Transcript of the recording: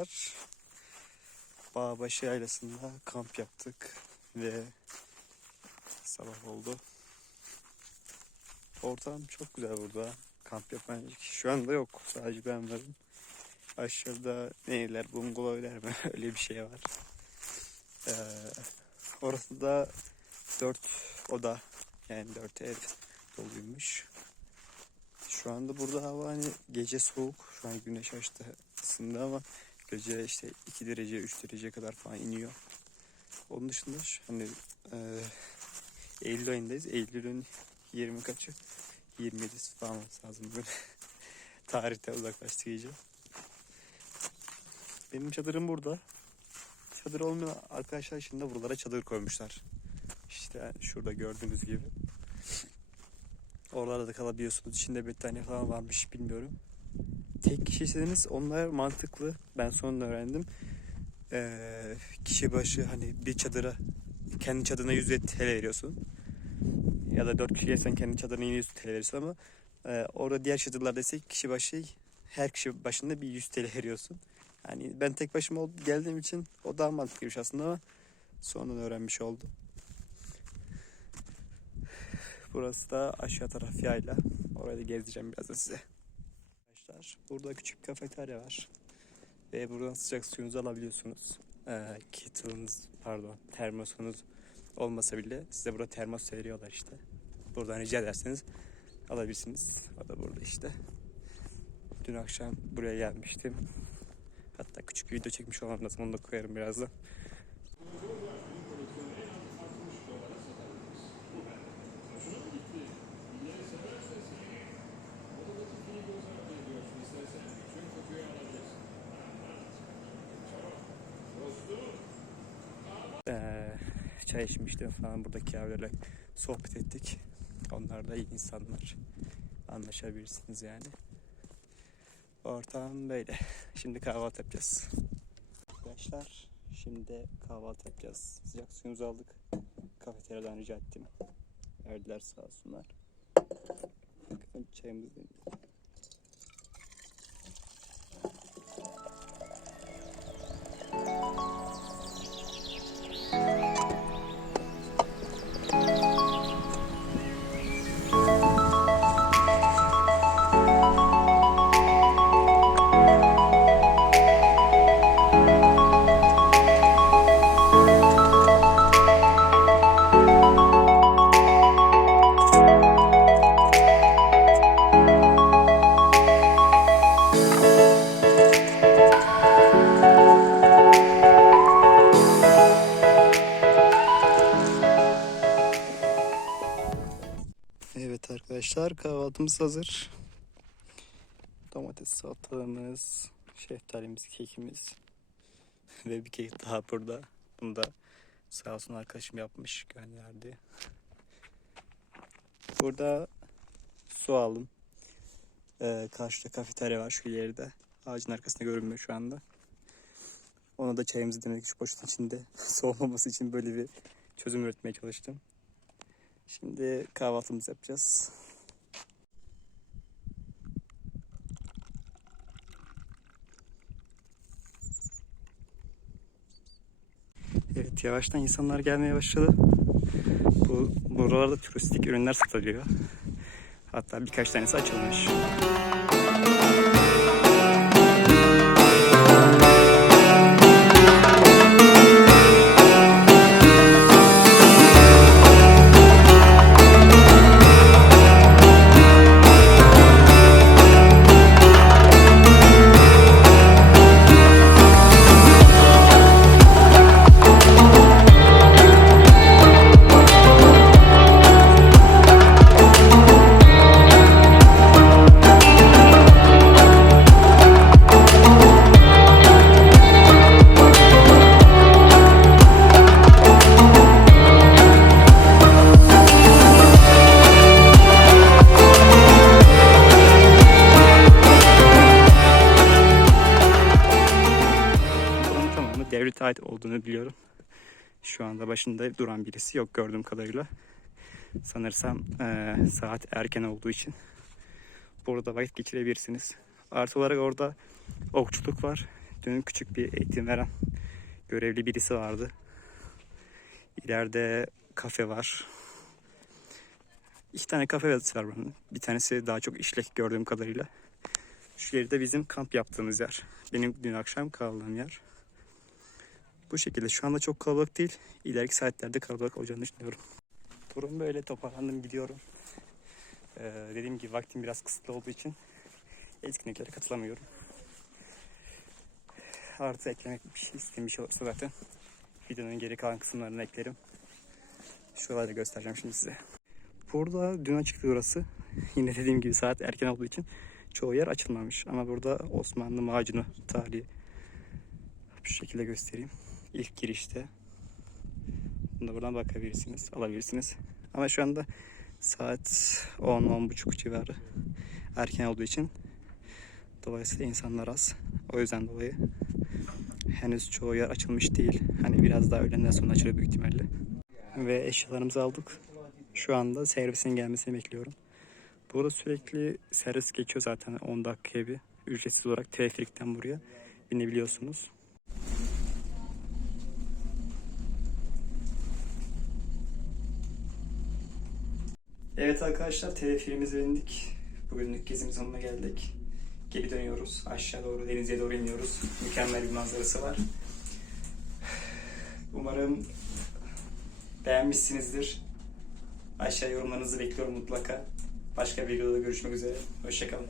arkadaşlar. Bağbaşı Yaylası'nda kamp yaptık ve sabah oldu. Ortam çok güzel burada. Kamp yapan şu anda yok. Sadece ben varım. Aşağıda neyler, bungalovlar mı? Öyle bir şey var. Ee, orası da dört oda yani dört ev doluymuş. Şu anda burada hava hani gece soğuk. Şu an güneş açtı ısındı ama gece işte 2 derece 3 derece kadar falan iniyor. Onun dışında şu- hani e, Eylül ayındayız. Eylül'ün 20 kaçı? 27'si falan olması lazım bugün. Tarihte uzaklaştık iyice. Benim çadırım burada. Çadır olmayan arkadaşlar şimdi buralara çadır koymuşlar. İşte şurada gördüğünüz gibi. Oralarda da kalabiliyorsunuz. İçinde battaniye falan varmış bilmiyorum. Tek kişiyseniz onlar mantıklı. Ben sonra öğrendim. Ee, kişi başı hani bir çadıra kendi çadırına 100 TL veriyorsun. Ya da 4 kişiysen kendi çadırına yine 100 TL veriyorsun ama e, orada diğer çadırlarda ise kişi başı her kişi başında bir 100 TL veriyorsun. Yani ben tek başıma geldiğim için o daha mantıklıymış aslında ama sonradan öğrenmiş oldum. Burası da aşağı taraf yayla. Orayı da gezeceğim birazdan size. Arkadaşlar burada küçük bir kafeterya var. Ve buradan sıcak suyunuzu alabiliyorsunuz. Ee, kettle'ınız pardon termosunuz olmasa bile size burada termos veriyorlar işte. Buradan rica ederseniz alabilirsiniz. O da burada işte. Dün akşam buraya gelmiştim. Hatta küçük bir video çekmiş olan lazım onu da koyarım birazdan. Ee, çay içmiştim falan buradaki abilerle sohbet ettik. Onlar da iyi insanlar. Anlaşabilirsiniz yani. Ortam böyle. Şimdi kahvaltı yapacağız. Arkadaşlar şimdi kahvaltı yapacağız. Sıcak suyumuzu aldık. Kafeteryadan rica ettim. Verdiler sağ olsunlar. Bakın çayımız da- Evet arkadaşlar kahvaltımız hazır. Domates salatalığımız, şeftalimiz, kekimiz ve bir kek daha burada. Bunu da sağ olsun arkadaşım yapmış gönderdi. Burada su aldım. Ee, karşıda kafeterya var şu ileride. Ağacın arkasında görünmüyor şu anda. Ona da çayımızı denedik şu poşetin içinde. Soğumaması için böyle bir çözüm üretmeye çalıştım. Şimdi kahvaltımızı yapacağız. Evet yavaştan insanlar gelmeye başladı. Bu buralarda turistik ürünler satılıyor. Hatta birkaç tanesi açılmış. Tamamı devlete ait olduğunu biliyorum. Şu anda başında duran birisi yok gördüğüm kadarıyla. Sanırsam eee, saat erken olduğu için burada vakit geçirebilirsiniz. Artı olarak orada okçuluk var. Dün küçük bir eğitim veren görevli birisi vardı. İleride kafe var. İki tane kafe var buranın. Bir tanesi daha çok işlek gördüğüm kadarıyla. Şu yerde bizim kamp yaptığımız yer. Benim dün akşam kaldığım yer. Bu şekilde şu anda çok kalabalık değil. İleriki saatlerde kalabalık olacağını düşünüyorum. Durum böyle toparlandım gidiyorum. Ee, dediğim gibi vaktim biraz kısıtlı olduğu için etkinliklere katılamıyorum. Artı eklemek bir şey şey olursa zaten videonun geri kalan kısımlarını eklerim. Şuraları da göstereceğim şimdi size. Burada dün açıktı burası. Yine dediğim gibi saat erken olduğu için çoğu yer açılmamış. Ama burada Osmanlı macunu tarihi şu şekilde göstereyim. İlk girişte. Bunu da buradan bakabilirsiniz, alabilirsiniz. Ama şu anda saat 10-10.30 civarı erken olduğu için dolayısıyla insanlar az. O yüzden dolayı henüz çoğu yer açılmış değil. Hani biraz daha öğlenden sonra açılır büyük ihtimalle. Ve eşyalarımızı aldık. Şu anda servisin gelmesini bekliyorum. Burada sürekli servis geçiyor zaten 10 dakikaya bir. Ücretsiz olarak teleferikten buraya binebiliyorsunuz. Evet arkadaşlar teleferimize bindik. Bugünlük gezimiz sonuna geldik. Geri dönüyoruz. Aşağı doğru denize doğru iniyoruz. Mükemmel bir manzarası var. Umarım beğenmişsinizdir. Aşağı yorumlarınızı bekliyorum mutlaka. Başka bir videoda görüşmek üzere. Hoşçakalın.